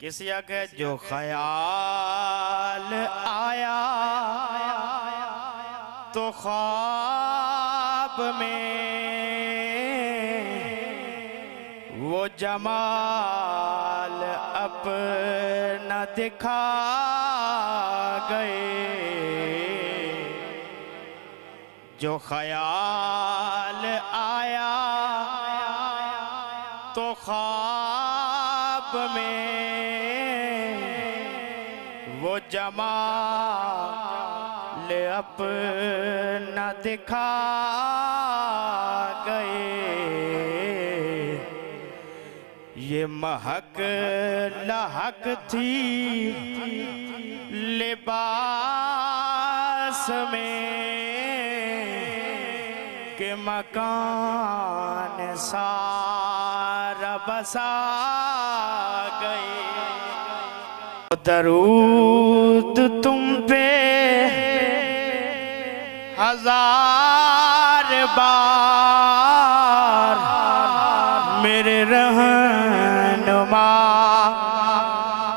किसी के जो ख्याल आया तो ख्वाब में वो जमाल अपना दिखा गए। जो ख्याल आया तो ख्वाब में वो जमाल अपना दिखा गए। ये महक लहक थी लिबास में के मकान सारा बसा गए। दरूद तुम पे हजार बार मेरे रहनुमा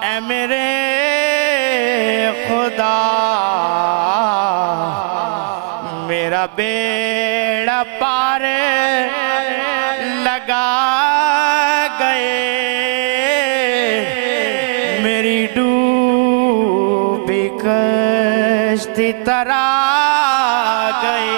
ऐ मेरे खुदा। मेरा बेड़ा पार लगा गए। मेरी डूबी कश्ती तरा गए।